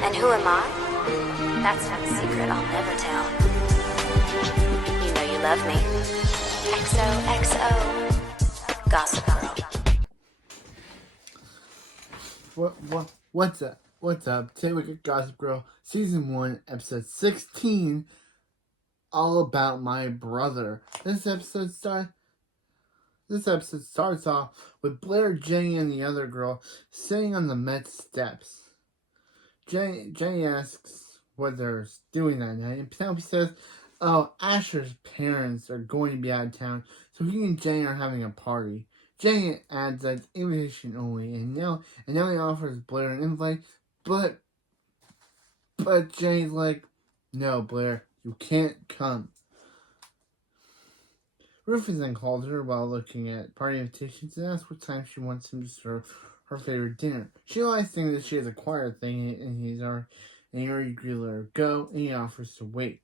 And who am I? That's not a secret I'll never tell. You know you love me. XOXO. Gossip Girl. What's up? Today we got Gossip Girl Season 1, Episode 16, all about my brother. This episode starts off with Blair, Jenny, and the other girl sitting on the Met steps. Jenny asks what they're doing that night, and Penelope says, "Oh, Asher's parents are going to be out of town, so he and Jenny are having a party." Jenny adds that it's invitation only, and now he offers Blair an invite, but Jenny's like, "No, Blair, you can't come." Rufus then calls her while looking at party invitations and asks what time she wants him to serve her favorite dinner. She lies, saying that she has a choir thing and he already agreed to let her go, and he offers to wait.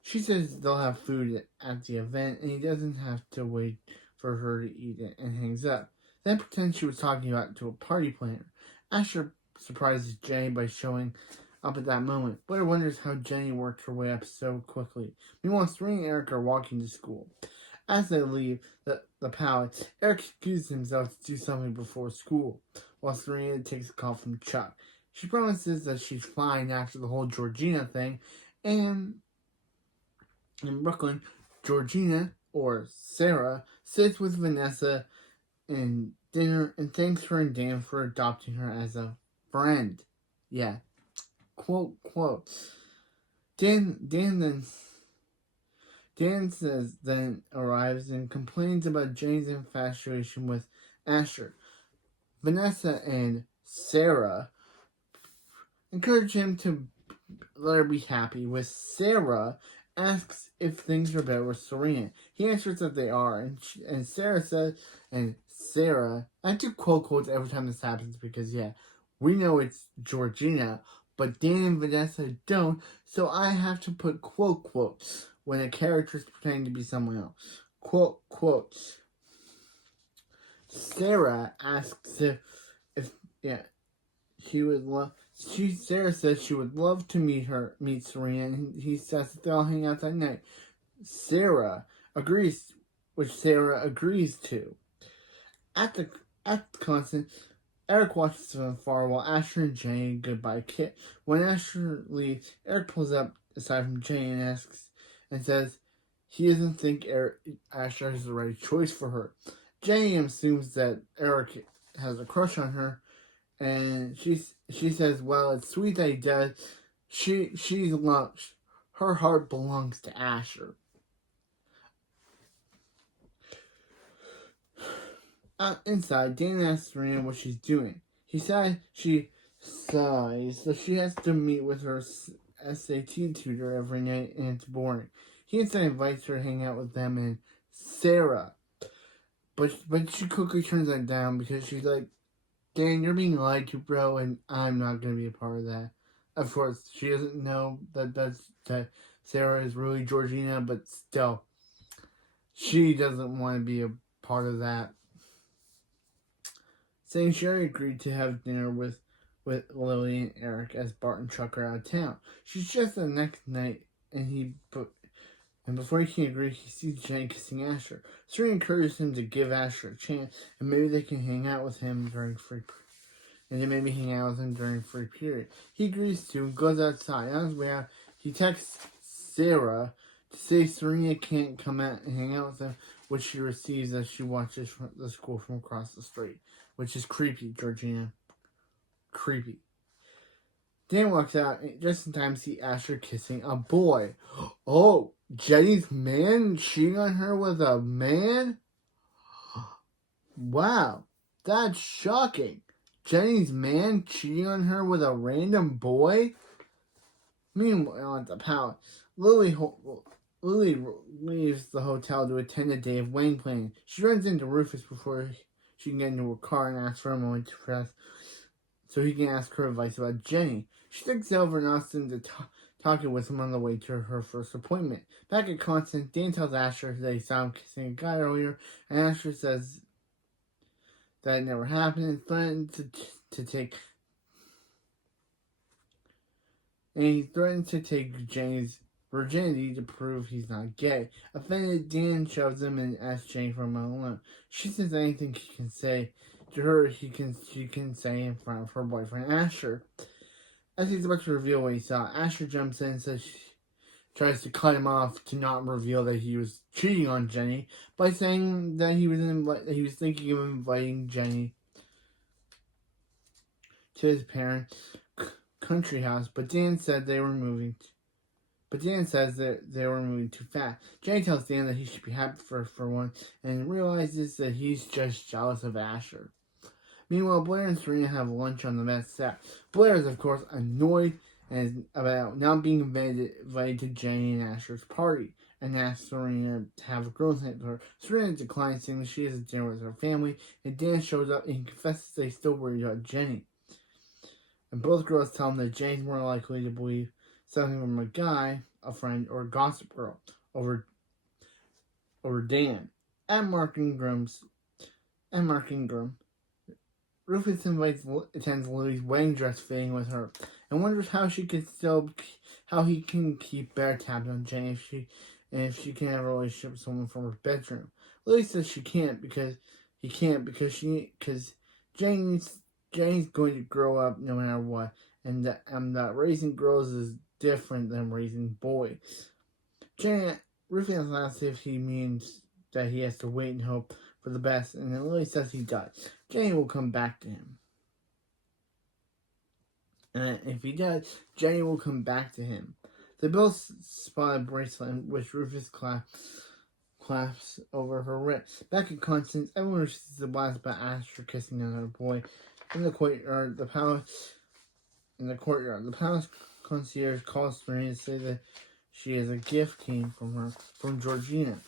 She says they'll have food at the event and he doesn't have to wait for her to eat it, and hangs up. Then pretends she was talking about to a party planner. Asher surprises Jenny by showing up at that moment. Blair wonders how Jenny worked her way up so quickly. Meanwhile, Serena and Eric are walking to school. As they leave the palace, Eric excuses himself to do something before school, while Serena takes a call from Chuck. She promises that she's fine after the whole Georgina thing, and in Brooklyn, Georgina, or Sarah, sits with Vanessa in dinner and thanks her and Dan for adopting her as a friend. Yeah. Quote. Dan then arrives and complains about Jenny's infatuation with Asher. Vanessa and Sarah encourage him to let her be happy, with Sarah asks if things are better with Serena. He answers that they are, and Sarah says, I do quote quotes every time this happens because, yeah, we know it's Georgina, but Dan and Vanessa don't, so I have to put quote quotes when a character is pretending to be someone else. Quote quotes. Sarah asks if he would love. Sarah says she would love to meet Serena, and he says that they'll hang out that night. Sarah agrees to. At the concert, Eric watches from afar while Asher and Jenny goodbye kiss. When Asher leaves, Eric pulls up aside from Jenny and says he doesn't think Asher is the right choice for her. Jenny assumes that Eric has a crush on her, and she says, "Well, it's sweet that he does. Her heart belongs to Asher." Inside, Dan asks Serena what she's doing. He says she sighs, so she has to meet with her SAT tutor every night, and it's boring. He instead invites her to hang out with them and Sarah. But she quickly turns that down because she's like, "Dan, you're being lied to, bro, and I'm not going to be a part of that." Of course, she doesn't know that Sarah is really Georgina, but still, she doesn't want to be a part of that. Saying she already agreed to have dinner with Lily and Eric as Bart and Chuck are out of town. She's just the next night, and before he can agree, he sees Jenny kissing Asher. Serena encourages him to give Asher a chance, and maybe they can hang out with him during free period. He agrees to and goes outside. On his way out, he texts Sarah to say Serena can't come out and hang out with him, which she receives as she watches the school from across the street. Which is creepy, Georgina. Creepy. Dan walks out just in time to see Asher kissing a boy. Oh, Jenny's man cheating on her with a man? Wow, that's shocking. Jenny's man cheating on her with a random boy? Meanwhile, at the palace, Lily leaves the hotel to attend a day of wedding planning. She runs into Rufus before she can get into her car and asks for a moment to rest so he can ask her advice about Jenny. She takes over and asks him to talking with him on the way to her first appointment. Back at Constant, Dan tells Asher that he saw him kissing a guy earlier, and Asher says that it never happened and threatens to take and he threatens to take Jenny's virginity to prove he's not gay. Offended, Dan shoves him and asks Jenny for a moment alone. She says anything he can say to her, she can say in front of her boyfriend Asher. As he's about to reveal what he saw, Asher jumps in and says she tries to cut him off to not reveal that he was cheating on Jenny by saying that he was thinking of inviting Jenny to his parents' country house, but Dan said they were moving. But Dan says that they were moving too fast. Jenny tells Dan that he should be happy for one, and realizes that he's just jealous of Asher. Meanwhile, Blair and Serena have lunch on the Met set. Blair is, of course, annoyed about not being invited to Jenny and Asher's party, and asks Serena to have a girls' night with her. Serena declines, saying that she has a dinner with her family, and Dan shows up and confesses that he's still worried about Jenny. And both girls tell him that Jenny's more likely to believe something from a guy, a friend, or a gossip girl over Dan. At Mark Ingram's, Rufus attends Lily's wedding dress fitting with her, and wonders how he can keep bear tabs on Jenny if she can have a relationship with someone from her bedroom. Lily says she can't because Jenny's going to grow up no matter what, and that raising girls is different than raising boys. Rufus asks if he means that he has to wait and hope for the best, and then Lily says he does. Jenny will come back to him. And if he does, Jenny will come back to him. They both spot a bracelet, which Rufus clasps over her wrist. Back at Constance, everyone receives the blast about Asher kissing another boy. In the courtyard, the palace concierge calls Serena to say that she has a gift came from Georgina.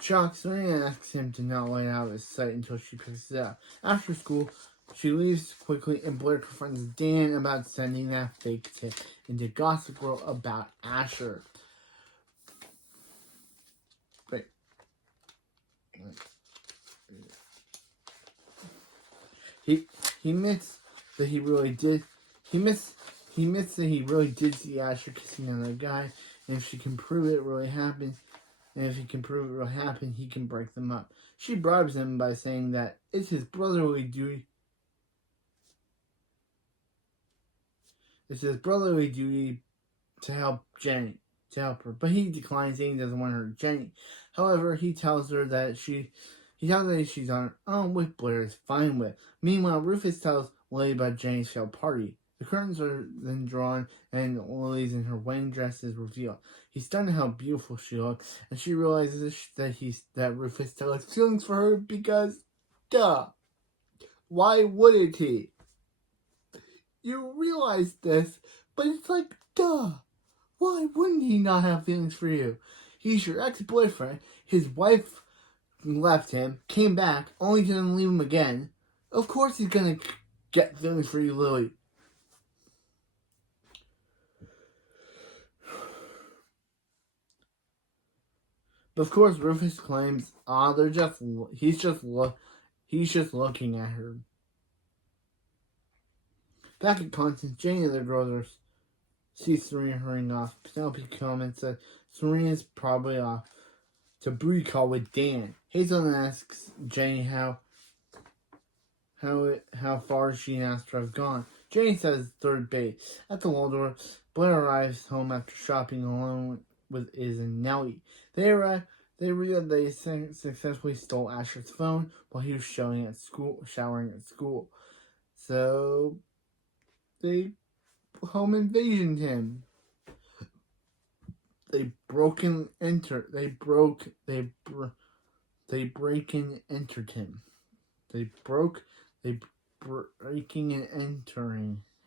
Shocked, Serena asks him to not let it out of his sight until she picks it up. After school, she leaves quickly, and Blair confronts Dan about sending that fake tip into Gossip Girl about Asher. Wait. He admits that he really did. He admits that he really did see Asher kissing another guy, and if he can prove it really happened, he can break them up. She bribes him by saying that it's his brotherly duty. To help her, but he declines, saying he doesn't want her Jenny. However, he tells her that she's on her own, which Blair is fine with. Meanwhile, Rufus tells Lily about Jenny's failed party. The curtains are then drawn, and Lily's in her wedding dress is revealed. He's stunned at how beautiful she looks, and she realizes that Rufus still has feelings for her because, duh, why wouldn't he? You realize this, but it's like, duh, why wouldn't he not have feelings for you? He's your ex-boyfriend, his wife left him, came back, only to then leave him again. Of course he's gonna get feelings for you, Lily. But of course, Rufus claims, he's just looking at her. Back at Constance, Jenny and the girls see Serena hurrying off. Penelope comments that Serena's probably off to booty call with Dan. Hazel asks Jenny how far she has to have gone. Jenny says third base. At the Waldorf, Blair arrives home after shopping alone with Iz and Nellie. They realize they successfully stole Asher's phone while he was showering at school. So they home invasioned him. They break and entered him. They breaking and entering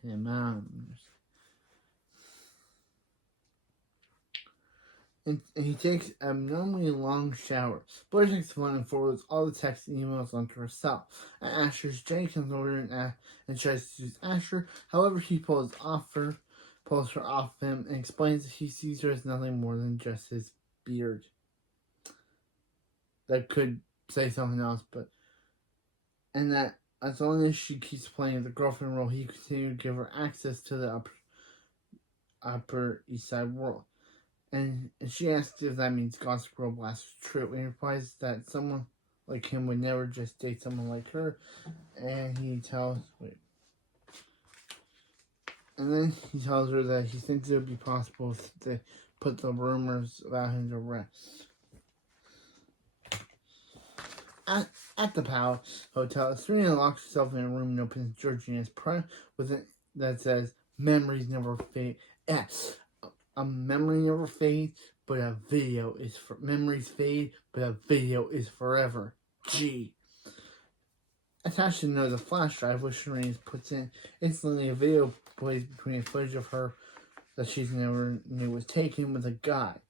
him. And he takes abnormally long showers. Blair takes fun and forwards all the text and emails onto herself. At Asher's, Jenny comes over and tries to use Asher. However, he pulls her off him and explains that he sees her as nothing more than just his beard. That could say something else, and that as long as she keeps playing the girlfriend role, he continues to give her access to the Upper East Side world. And she asks if that means Gossip Girl Blast is true. And he replies that someone like him would never just date someone like her. And then he tells her that he thinks it would be possible to put the rumors about him to rest. At the Palace Hotel, Serena locks herself in a room and opens Georgina's print with it that says, "Memories never fade." Yes, a memory never fades, but a video is for memories fade, but a video is forever. G. Attached to the flash drive, which Serena puts in, instantly a video plays between footage of her that she never knew was taken with a guy.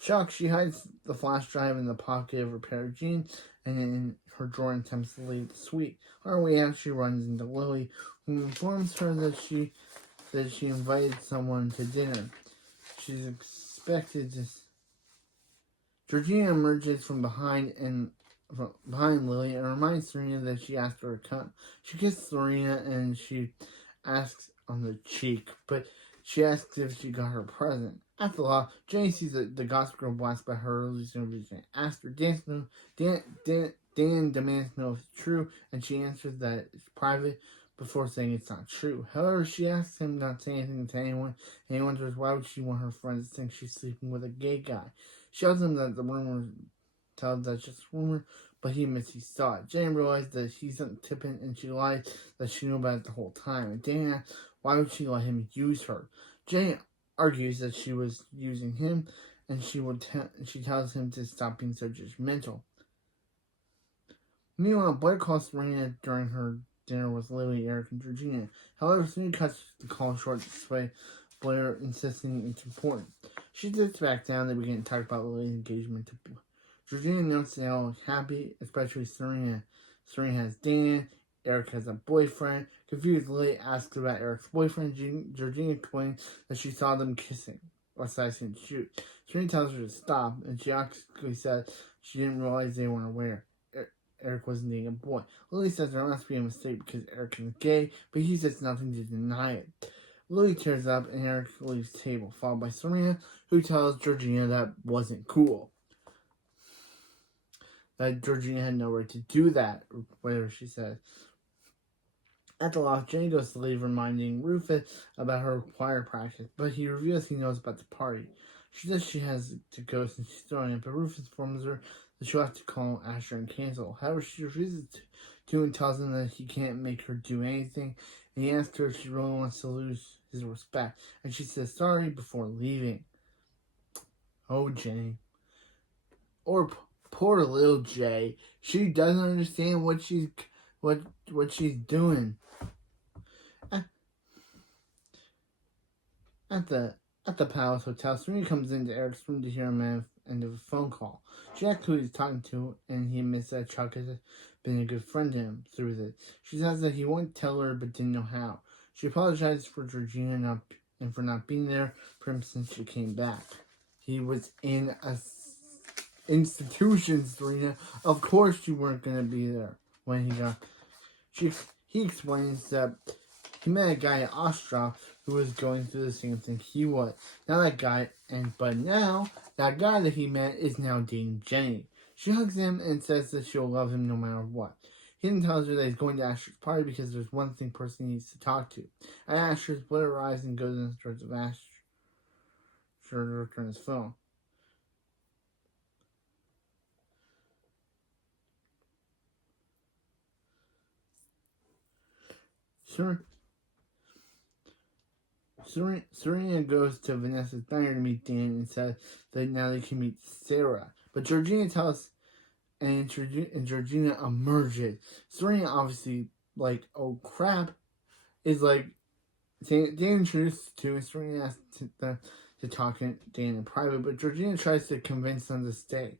Shocked, she hides the flash drive in the pocket of her pair of jeans and in her drawer and attempts to leave the suite. On her way out, she runs into Lily, who informs her that she invited someone to dinner. She's expected to. Georgina emerges from behind Lily and reminds Serena that she asked her to come. She kisses Serena and she asks on the cheek, but she asks if she got her present. At the law, Jane sees the Gossip Girl Blast by her release interviews and asks her. Dan demands to know if it's true, and she answers that it's private before saying it's not true. However, she asks him not to say anything to anyone, and he wonders why would she want her friends to think she's sleeping with a gay guy. She tells him that the rumor tells that's just a rumor, but he admits he saw it. Jane realizes that he's tipping, and she lies that she knew about it the whole time. And Dan asks why would she let him use her. Jane argues that she was using him, and she tells him to stop being so judgmental. Meanwhile, Blair calls Serena during her dinner with Lily, Eric, and Georgina. However, Serena cuts the call short despite Blair insisting it's important. She sits back down. They begin to talk about Lily's engagement to Blair. Georgina notes they all look happy, especially Serena. Serena has Dan. Eric has a boyfriend. Confused, Lily asks about Eric's boyfriend. Georgina explains that she saw them kissing while Sassin shoot. Serena tells her to stop, and she actually says she didn't realize they weren't aware. Eric wasn't dating a boy. Lily says there must be a mistake because Eric is gay, but he says nothing to deny it. Lily tears up, and Eric leaves the table, followed by Serena, who tells Georgina that wasn't cool. That Georgina had no right to do that, whatever she says. At the loft, Jane goes to leave, reminding Rufus about her choir practice, but he reveals he knows about the party. She says she has to go since she's throwing it, but Rufus informs her that she'll have to call Asher and cancel. However, she refuses to and tells him that he can't make her do anything, and he asks her if she really wants to lose his respect, and she says sorry before leaving. Oh, Jane. Or poor little Jay. She doesn't understand what she's doing. At the Palace Hotel, Serena comes into Eric's room to hear him end of a phone call. She asks who he's talking to, and he admits that Chuck has been a good friend to him through this. She says that he won't tell her, but didn't know how. She apologizes for Georgina and for not being there for him since she came back. He was in a institution, Serena. Of course you weren't going to be there when he got... He explains that he met a guy at Ostra who was going through the same thing he was. But now, that guy that he met is now dating Jenny. She hugs him and says that she'll love him no matter what. He then tells her that he's going to Asher's party because there's one thing person needs to talk to. At Asher's, Blair arrives and goes in the search of Asher to return his phone. Serena goes to Vanessa's diner to meet Dan and says that now they can meet Sarah. But Georgina tells, and Georgina emerges. Serena obviously, oh crap, is Dan introduced to, and Serena asks to talk to Dan in private, but Georgina tries to convince them to stay.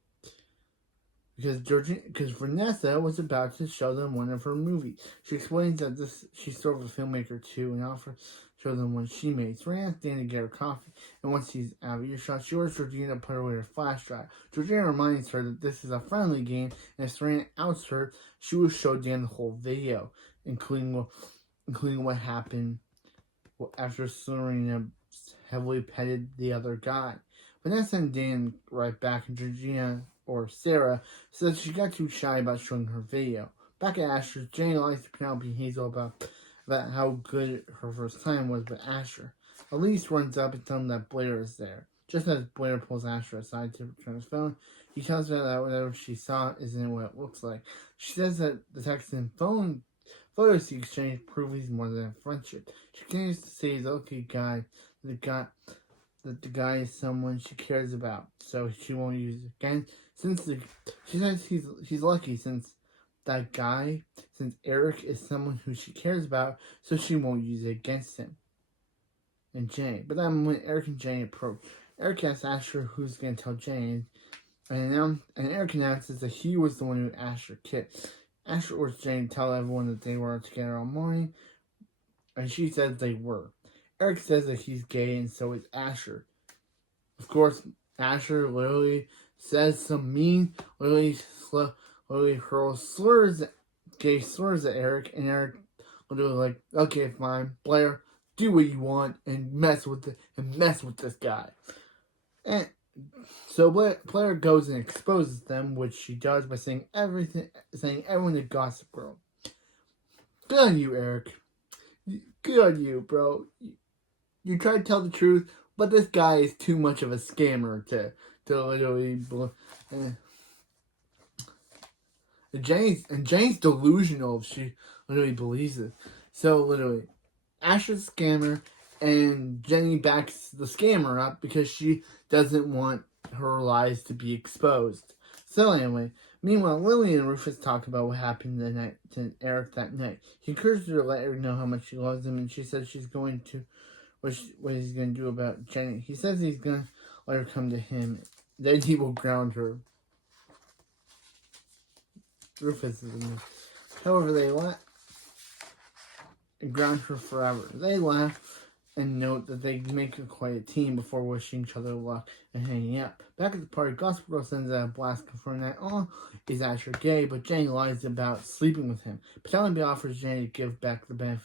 Because Vanessa was about to show them one of her movies. She explains that she's sort of a filmmaker too, and offers to show them one she made. Serena asks Dan to get her coffee, and once he's out of earshot, she orders Georgina to put away her flash drive. Georgina reminds her that this is a friendly game, and if Serena outs her, she will show Dan the whole video, including what happened after Serena heavily petted the other guy. Vanessa and Dan right back, and Georgina, or Sarah, says she got too shy about showing her video. Back at Asher's, Jane lies to Penelope and Hazel about how good her first time was with Asher. Elise runs up and tells him that Blair is there. Just as Blair pulls Asher aside to return his phone, he tells her that whatever she saw isn't what it looks like. She says that the text and photos he exchanged prove he's more than a friendship. She continues to say he's an okay guy, that the guy is someone she cares about, so she won't use it again. She says he's lucky since Eric is someone who she cares about, so she won't use it against him and Jane. But then when Eric and Jane approach, Eric asks Asher who's going to tell Jane, and Eric announces that he was the one who Asher kicked. Asher orders Jane to tell everyone that they were together all morning, and she says they were. Eric says that he's gay, and so is Asher. Of course, Asher literally says some literally hurls gay slurs at Eric, and Eric literally like, okay, fine, Blair, do what you want and mess with this guy. And so Blair goes and exposes them, which she does by saying everyone a gossip girl. Good on you, Eric. Good on you, bro. You try to tell the truth, but this guy is too much of a scammer to literally. Jane's delusional if she literally believes it. So literally, Asher's a scammer, and Jenny backs the scammer up because she doesn't want her lies to be exposed. So anyway, meanwhile, Lily and Rufus talk about what happened to Eric that night. He encourages her to let Eric know how much she loves him, and she says she's going to what he's going to do about Jenny. He says he's going to let her come to him. Then he will ground her. Rufus is in this. However, they let ground her forever. They laugh and note that they make a quiet team before wishing each other luck and hanging out. Back at the party, Gossip Girl sends out a blast confirming that is Asher gay, but Jenny lies about sleeping with him. Penelope offers Jenny to give back the benefit.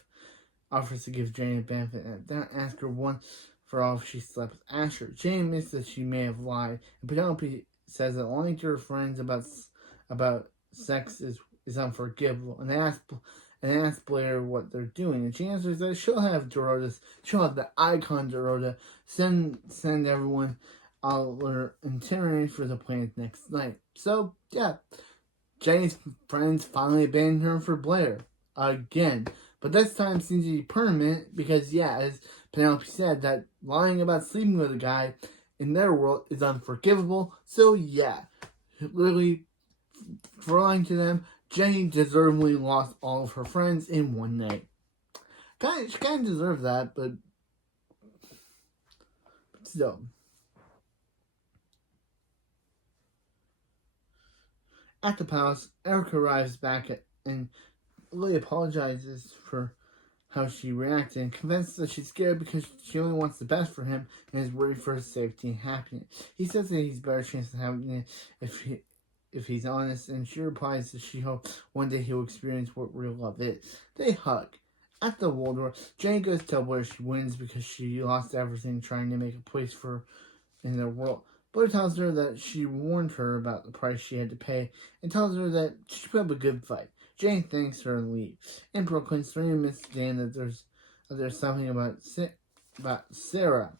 Offers to give Jane a benefit and then ask her once for all if she slept with Asher. Jane admits that she may have lied, and Penelope says that lying to her friends about sex is unforgivable. And they ask Blair what they're doing, and she answers that she'll have the icon Dorota send everyone out itinerary for the plans next night. So yeah, Jane's friends finally abandoned her for Blair again. But this time seems to be permanent because, yeah, as Penelope said, that lying about sleeping with a guy in their world is unforgivable. So, yeah, literally, for lying to them, Jenny deservedly lost all of her friends in one night. She kind of deserved that, but still. At the palace, Eric arrives back and Lily apologizes for how she reacted and convinces that she's scared because she only wants the best for him and is worried for his safety and happiness. He says that he's a better chance of having it if he's honest, and she replies that she hopes one day he'll experience what real love is. They hug. At the Waldorf, Jane goes to tell Blair she wins because she lost everything trying to make a place for her in their world. Blair tells her that she warned her about the price she had to pay and tells her that she put up a good fight. Jane thanks her and leaves. In Brooklyn, Serena admits to Dan that there's something about Sarah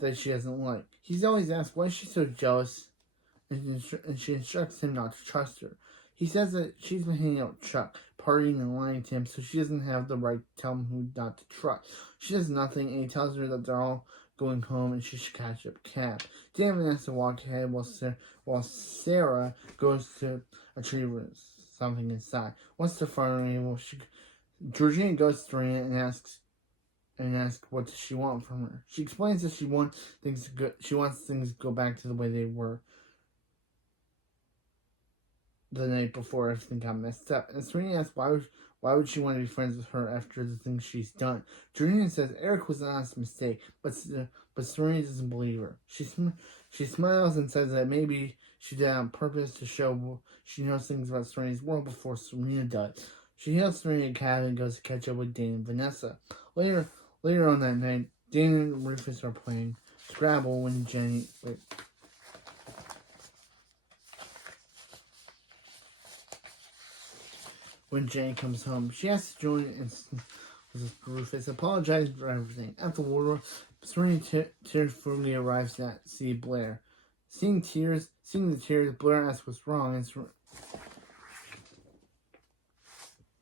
that she doesn't like. He's always asked why she's so jealous, and she instructs him not to trust her. He says that she's been hanging out with Chuck, partying and lying to him, so she doesn't have the right to tell him who not to trust. She does nothing, and he tells her that they're all going home and she should catch a cab. Dan and Vanessa walk ahead while Sarah goes to a tree with something inside. Once they're finally able, Georgina goes to Serena and asks what does she want from her. She explains that she wants things to go back to the way they were the night before everything got messed up. And Serena asks why would she want to be friends with her after the things she's done. Georgina says Eric was an honest mistake, but Serena doesn't believe her. She smiles and says that maybe she did it on purpose to show she knows things about Serena's world before Serena does. She hails Serena a cab and goes to catch up with Dan and Vanessa. Later on that night, Dan and Rufus are playing Scrabble when Jenny... Wait. When Jenny comes home, she has to join and Rufus apologizes for everything. At the wardrobe, Serena tearfully arrives at see Blair. Seeing the tears, Blair asks what's wrong,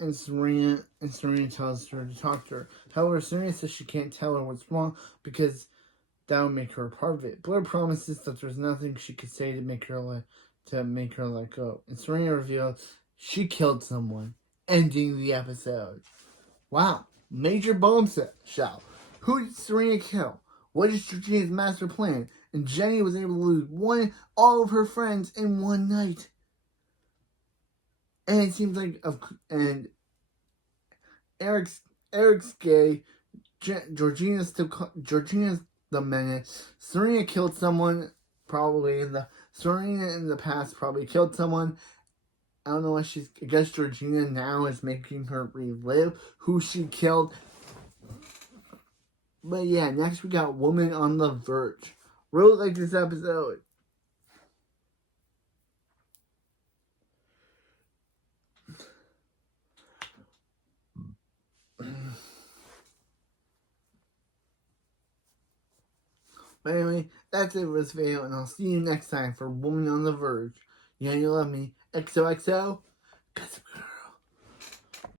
and Serena tells her to talk to her. However, Serena says she can't tell her what's wrong because that would make her a part of it. Blair promises that there's nothing she could say to make her let go. And Serena reveals she killed someone, ending the episode. Wow, major bombshell. Who did Serena kill? What is Georgina's master plan? And Jenny was able to lose all of her friends in one night. And it seems like, and Eric's gay. Georgina's the menace. Serena killed someone. Serena in the past probably killed someone. I don't know why I guess Georgina now is making her relive who she killed. But yeah, next we got Woman on the Verge. Really like this episode. But anyway, that's it for this video, and I'll see you next time for Woman on the Verge. Yeah, you love me. XOXO.